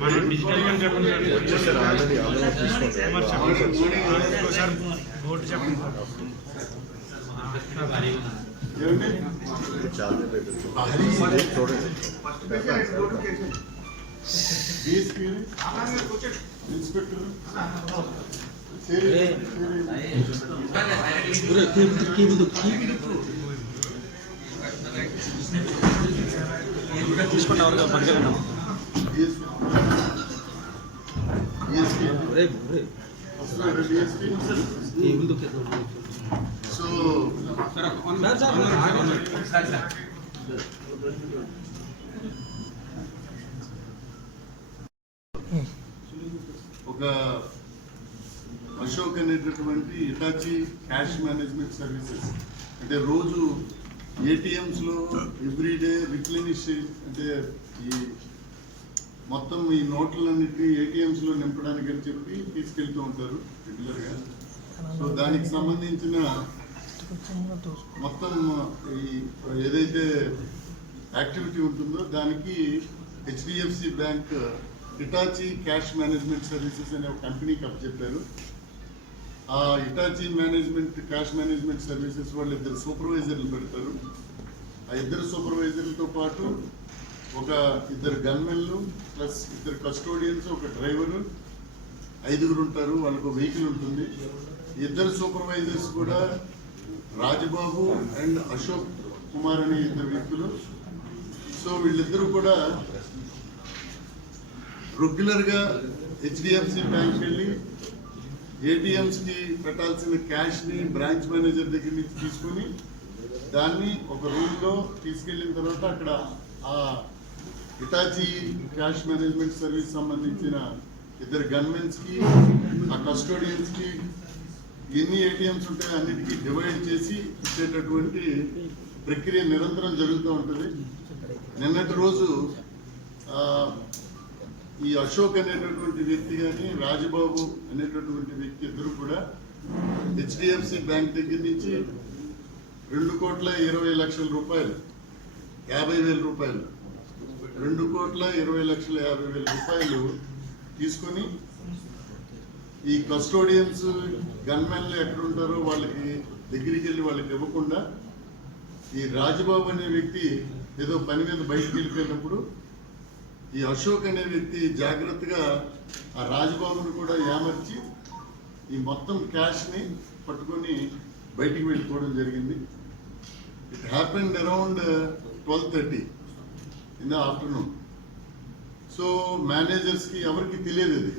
మనం డిజిటల్గా చెప్పండి సార్ వచ్చేసారు ఆల్రెడీ ఆల్రెడీ తీసుకోండి మరి చెప్పండి ఒకసారి బోర్డు చెప్పండి ఇది చాలా సో ఒక అశోక్ అనేటటువంటి ఇటాచి క్యాష్ మేనేజ్మెంట్ సర్వీసెస్. అంటే రోజు ఏటీఎంస్లో ఎవ్రీడే రిప్లెనిష్ అంటే ఈ మొత్తం ఈ నోట్లన్నిటిని ఏటీఎంస్లో నింపడానికి అని చెప్పి తీసుకెళ్తూ ఉంటారు రెగ్యులర్గా సో దానికి సంబంధించిన మొత్తం ఈ ఏదైతే యాక్టివిటీ ఉంటుందో దానికి HDFC bank Hitachi cash management services అనే ఒక కంపెనీకి అప్పచెప్పారు ఆ Hitachi management cash management services వాళ్ళు ఇద్దరు సూపర్వైజర్లు పెడతారు. ఆ ఇద్దరు సూపర్వైజర్లతో పాటు ఒక ఇద్దరు గన్మెన్లు ప్లస్ ఇద్దరు కస్టోడియన్స్ ఒక డ్రైవరు ఐదుగురు ఉంటారు వాళ్ళకు వెహికల్ ఉంటుంది. ఇద్దరు సూపర్వైజర్స్ కూడా రాజబాబు అండ్ అశోక్ కుమార్ అనే ఇద్దరు వ్యక్తులు. సో వీళ్ళిద్దరూ కూడా రెగ్యులర్గా హెచ్డిఎఫ్సి బ్యాంక్ వెళ్ళి ఏటీఎంస్కి పెట్టాల్సిన క్యాష్ని బ్రాంచ్ మేనేజర్ దగ్గర నుంచి తీసుకొని దాన్ని ఒక రూమ్లో తీసుకెళ్ళిన తర్వాత అక్కడ ఆ ఇటాచి క్యాష్ మేనేజ్మెంట్ సర్వీస్ సంబంధించిన ఇద్దరు గన్మెన్స్కి ఆ కస్టోడియన్స్కి ఎన్ని ఏటీఎంస్ ఉంటాయో అన్నిటికీ డివైడ్ చేసి ఇచ్చేటటువంటి ప్రక్రియ నిరంతరం జరుగుతూ ఉంటుంది. నిన్నటి రోజు ఈ అశోక్ అనేటటువంటి వ్యక్తి కానీ రాజబాబు అనేటటువంటి వ్యక్తి ఇద్దరు కూడా హెచ్డిఎఫ్సి బ్యాంక్ దగ్గర నుంచి రెండు కోట్ల ఇరవై లక్షల రూపాయలు యాభై వేల రూపాయలు రెండు కోట్ల ఇరవై లక్షల యాభై వేల రూపాయలు తీసుకొని ఈ కస్టోడియన్స్ గన్మెన్లు ఎక్కడ ఉంటారో వాళ్ళకి దగ్గరికి వెళ్ళి వాళ్ళకి ఇవ్వకుండా ఈ రాజబాబు అనే వ్యక్తి ఏదో పని మీద బయటకు వెళ్ళిపోయినప్పుడు ఈ అశోక్ అనే వ్యక్తి జాగ్రత్తగా ఆ రాజబాబును కూడా ఏమర్చి ఈ మొత్తం క్యాష్ని పట్టుకొని బయటికి వెళ్ళిపోవడం జరిగింది. It happened around twelve thirty in the afternoon so మేనేజర్స్కి ఎవరికి తెలియదు అది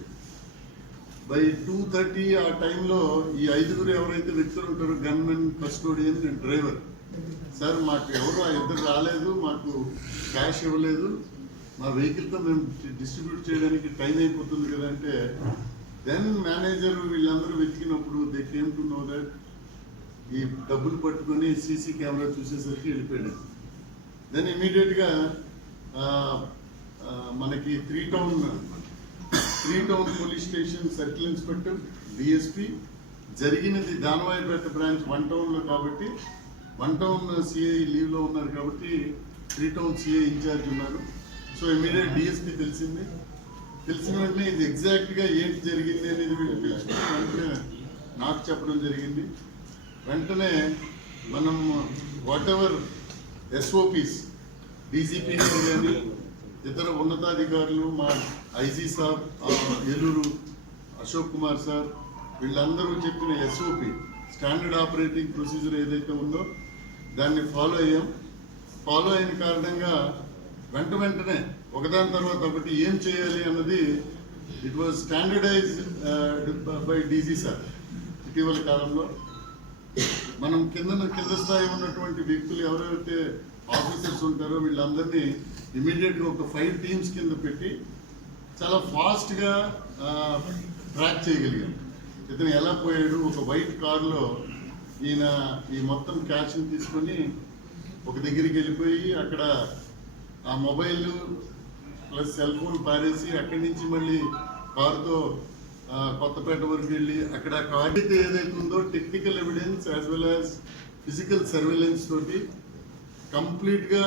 బై టూ థర్టీ ఆ టైంలో ఈ ఐదుగురు ఎవరైతే వ్యక్తులు ఉంటారో gunmen custodian and driver sir మాకు ఎవరు ఆ ఇద్దరు రాలేదు మాకు క్యాష్ ఇవ్వలేదు. మా వెహికల్తో మేము డిస్ట్రిబ్యూట్ చేయడానికి టైం అయిపోతుంది కదా అంటే దెన్ మేనేజర్ వీళ్ళందరూ వెతికినప్పుడు they came to know that ఈ డబ్బులు పట్టుకొని సీసీ కెమెరా చూసేసరికి వెళ్ళిపోయాడు. దెన్ ఇమీడియట్గా మనకి three town three town police station circle inspector DSP జరిగినది దానవాయిపేట బ్రాంచ్ వన్ టౌన్లో కాబట్టి వన్ టౌన్ సిఐ లీవ్లో ఉన్నారు కాబట్టి three town CI in charge ఉన్నారు. సో ఇమీడియట్ డిఎస్పి తెలిసింది. తెలిసిన వెంటనే ఇది ఎగ్జాక్ట్గా ఏంటి జరిగింది అనేది వీళ్ళు తెలుసుకుని వెంటనే నాకు చెప్పడం జరిగింది. వెంటనే మనం వాట్ ఎవర్ ఎస్ఓపీస్ డీజీపీ కానీ ఇతర ఉన్నతాధికారులు మా IG sir Eluru Ashok Kumar sir వీళ్ళందరూ చెప్పిన ఎస్ఓపి స్టాండర్డ్ ఆపరేటింగ్ ప్రొసీజర్ ఏదైతే ఉందో దాన్ని ఫాలో అయ్యాం. ఫాలో అయిన కారణంగా వెంట వెంటనే ఒకదాని తర్వాత ఒకటి ఏం చేయాలి అన్నది it was standardised by DG sir ఇటీవల కాలంలో. మనం కింద కింద స్థాయి ఉన్నటువంటి వ్యక్తులు ఎవరైతే ఆఫీసర్స్ ఉంటారో వీళ్ళందరినీ ఇమీడియట్గా ఒక ఫైవ్ టీమ్స్ కింద పెట్టి చాలా ఫాస్ట్గా ట్రాక్ చేయగలిగాం. ఇతను ఎలా పోయాడు ఒక వైట్ కారులో ఈయన ఈ మొత్తం క్యాష్ని తీసుకొని ఒక దగ్గరికి వెళ్ళిపోయి అక్కడ ఆ మొబైల్ ప్లస్ సెల్ ఫోన్ పారేసి అక్కడి నుంచి మళ్ళీ కారుతో కొత్తపేట వరకు వెళ్ళి అక్కడ కార్ అయితే ఏదైతే ఉందో technical evidence as well as physical surveillance తోటి కంప్లీట్గా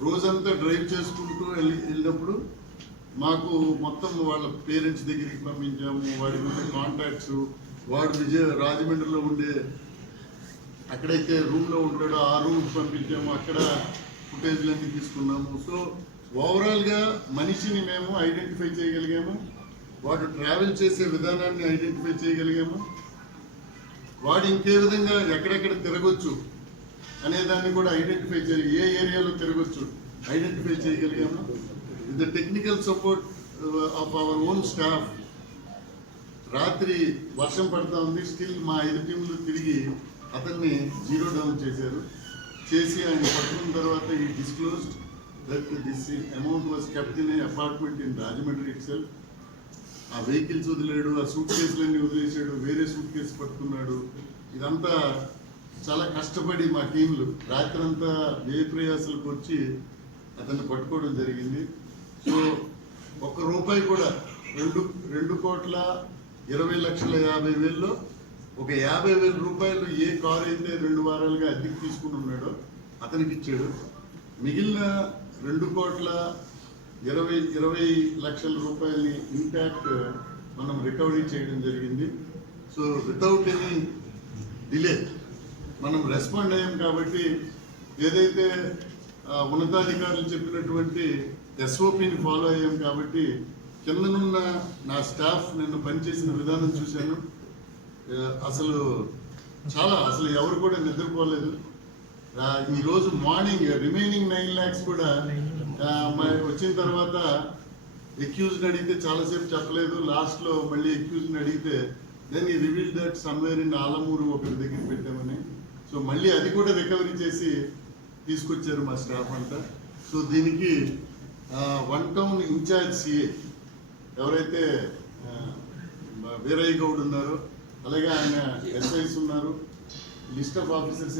రోజంతా డ్రైవ్ చేసుకుంటూ వెళ్ళి వెళ్ళినప్పుడు మాకు మొత్తం వాళ్ళ పేరెంట్స్ దగ్గరికి పంపించాము. వాడి ఉన్న కాంటాక్ట్స్ వాడు విజయ రాజమండ్రిలో ఉండే అక్కడైతే రూమ్లో ఉంటాడో ఆ రూమ్కి పంపించాము. అక్కడ ఫుటేజ్లన్నీ తీసుకున్నాము. సో ఓవరాల్గా మనిషిని మేము ఐడెంటిఫై చేయగలిగాము. వాడు ట్రావెల్ చేసే విధానాన్ని ఐడెంటిఫై చేయగలిగాము. వాడు ఇంకే విధంగా ఎక్కడెక్కడ తిరగొచ్చు అనే దాన్ని కూడా ఐడెంటిఫై చేయ. ఏ ఏరియాలో తిరగొచ్చు identify చేయగలిగాము? With the technical support of our own staff రాత్రి వర్షం పడతా ఉంది. స్టిల్ మా ఐదు టీంలు తిరిగి అతన్ని జీరో డౌన్ చేశారు. చేసి ఆయన పట్టుకున్న తర్వాత ఈ disclosed that this amount was kept in apartment in Rajahmundry it ఆ వెహికల్స్ వదిలేడు ఆ సూట్ కేసులన్నీ వదిలేసాడు వేరే సూట్ కేసు పట్టుకున్నాడు. ఇదంతా చాలా కష్టపడి మా టీంలు రాత్రంతా ఏ ప్రయాసాలకు వచ్చి అతన్ని పట్టుకోవడం జరిగింది. సో ఒక్క రూపాయి కూడా రెండు రెండు కోట్ల ఇరవై లక్షల యాభై వేల్లో ఒక యాభై వేల రూపాయలు ఏ కారు అయితే రెండు వారాలుగా అద్దెకి తీసుకుని ఉన్నాడో అతనికి ఇచ్చాడు. మిగిలిన రెండు కోట్ల ఇరవై ఇరవై లక్షల రూపాయలని ఇంటాక్ట్ మనం రికవరీ చేయడం జరిగింది. సో వితౌట్ ఎనీ డిలే మనం రెస్పాండ్ అయ్యాం కాబట్టి ఏదైతే ఉన్నతాధికారులు చెప్పినటువంటి ఎస్ఓపిని ఫాలో అయ్యాం కాబట్టి కిందనున్న నా స్టాఫ్ నిన్న పనిచేసిన విధానం చూశాను. అసలు చాలా అసలు ఎవరు కూడా నిద్రపోలేదు. ఈరోజు మార్నింగ్ రిమైనింగ్ నైన్ ల్యాక్స్ కూడా వచ్చిన తర్వాత ఎక్యూజ్ని అడిగితే చాలాసేపు చెప్పలేదు. లాస్ట్లో మళ్ళీ ఎక్యూజ్ని అడిగితే దెన్ ఈ reveal that somewhere in Alamuru ఒకరి దగ్గర పెట్టామని. సో మళ్ళీ అది కూడా రికవరీ చేసి తీసుకొచ్చారు మా స్టాఫ్ అంతా. సో దీనికి వన్ టౌన్ ఇన్ఛార్జ్ సిఏ ఎవరైతే వీరయ్య గౌడ్ ఉన్నారో అలాగే ఆయన ఎస్ఐస్ ఉన్నారు. List of officers